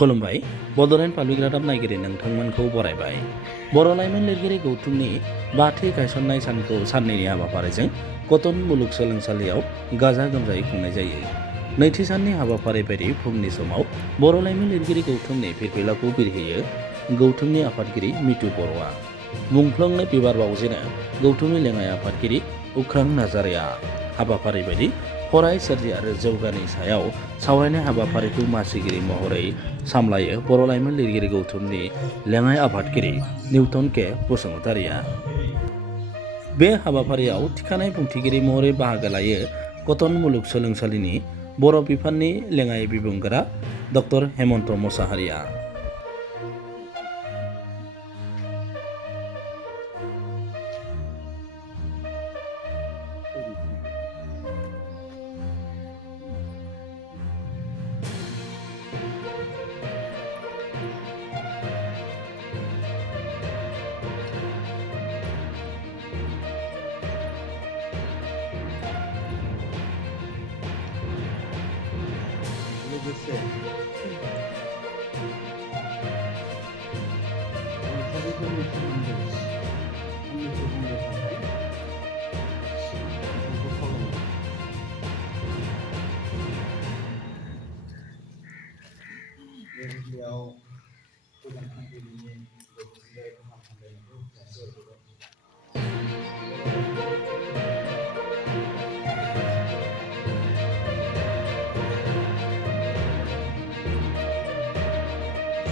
खुलुमबाय बड'लेण्ड पाब्लिक रादाब नायगिरि नोंथांमोनखौ बरायबाय। बर' लाइमोन लिरगिरि गौथुमनि बाथि गायसननाय सानखौ साननैनि हाबाफारिजों कटन मुलुगसोलोंसालियाव गाजा गोमजायै खुंनाय जायो। नैथि साननि हाबाफारि बायदि फुंनि समाव बर' लाइमोन लिरगिरि गौथुमनि फिरफिलाखौ बिरहोयो गौथुमनि आफादगिरि मितु बर'आ। मुंख्लंनो बिबार बावजेनो गौथुमनि लेङाइ आफादगिरि उख्रां नार्जारिया। हाबाफारि बायदि फराय सोरजि आरो जौगानि सायाव सावरायनाय हाबाफारिखौ मासिगिरि महरै सामलायो बर' लाइमोन लिरगिरि गौथुमनि लेङाइ आफादगिरि निउटन के बसुमतारिया। बे हाबाफारियाव थिखानाय बुंथिगिरि महरै बाहागो लायो कटन मुलुगसोलोंसालिनि बर' बिफाननि लेङाइ बिबुंगोरा ड हेमन्त मसाहारिया।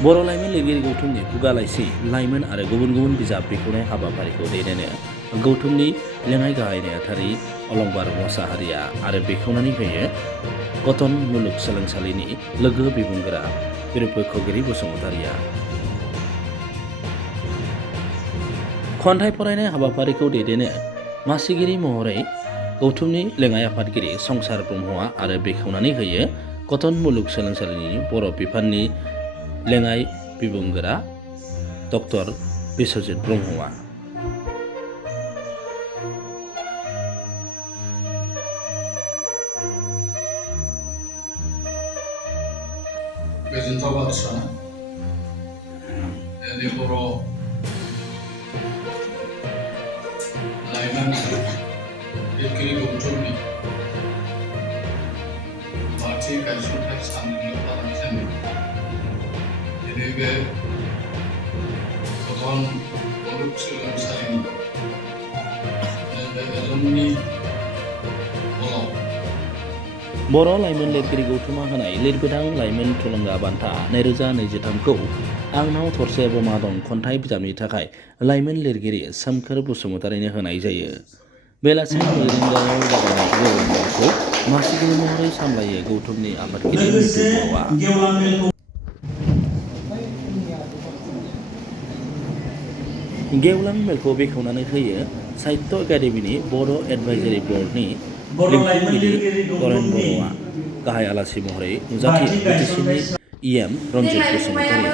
बर' लाइमोन लिरगिरि गौथुमनि खुगा लाइसि लाइमोन आरो गुबुन गुबुन बिजाब बेखेवनाय हाबाफारिखौ दैदेनो गौथुमनि लेङाइ गाहाय नेहाथारि अलंबार मसाहारिया आरो बेखेवनानै होयो कटन मुलुगसोलोंसालिनि लोगो बिबुंगोरा बिरबखगिरि बसुमतारिया। खन्थाइ फरायनाय हाबाफारिखौ दैदेनो मासिगिरि महरै गौथुमनि लेङाइ आफादगिरि संसार ब्रह्मआ आरो बेखेवनानै होयो कटन मुलुगसोलोंसालिनि बर' बिफाननि लेङाइ बिबुंगोरा ड बिस्वजित ब्रह्मआ। गोजोनथाव बाथ्रा जोंनि बर' लाइमोन लिरगिरि गौथुमनि बाथि गायसनथाय साननि लानाय जादों। दिनै बे कटन मुलुगसोलोंसालिनि एलुमनि हलाव बर' लाइमोन लिरगिरि गौथुमा होनाय लिरबिदां लाइमोन थुलुंगा बान्था 2023खौ आंनाव थरसे बमा दं खन्थाइ बिजाबनि थाखाय लाइमोन लिरगिरि सोमखोर बसुमतारिनो होनाय जायो। बेलासिनि 4 रिंगायाव जागायनाय गेवलां मेलखौ मासिगिरि महरै सामलायो गौथुमनि आफादगिरि मितु बर'आ। गेवलां मेलखौ बेखेवनानै होयो साहित्य एकाडेमिनि बर' एडभाइजारि बर्डनि लिंथुमगिरि दरेन बर'आ। गाहाय आलासि महरै नुजाथियो बिटिसिनि इएम रन्जित बसुमतारिया।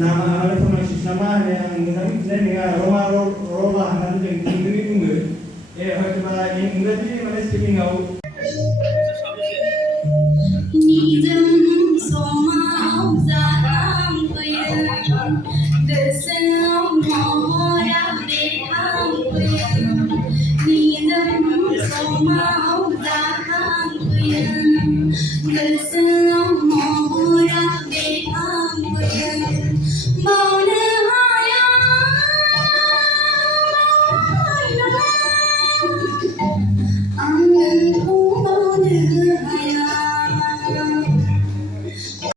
nama ala pronunciasi nama yang kami dengan rola hangat yang tinggi bunga hanya yang Inggris ini mana speaking out. Listen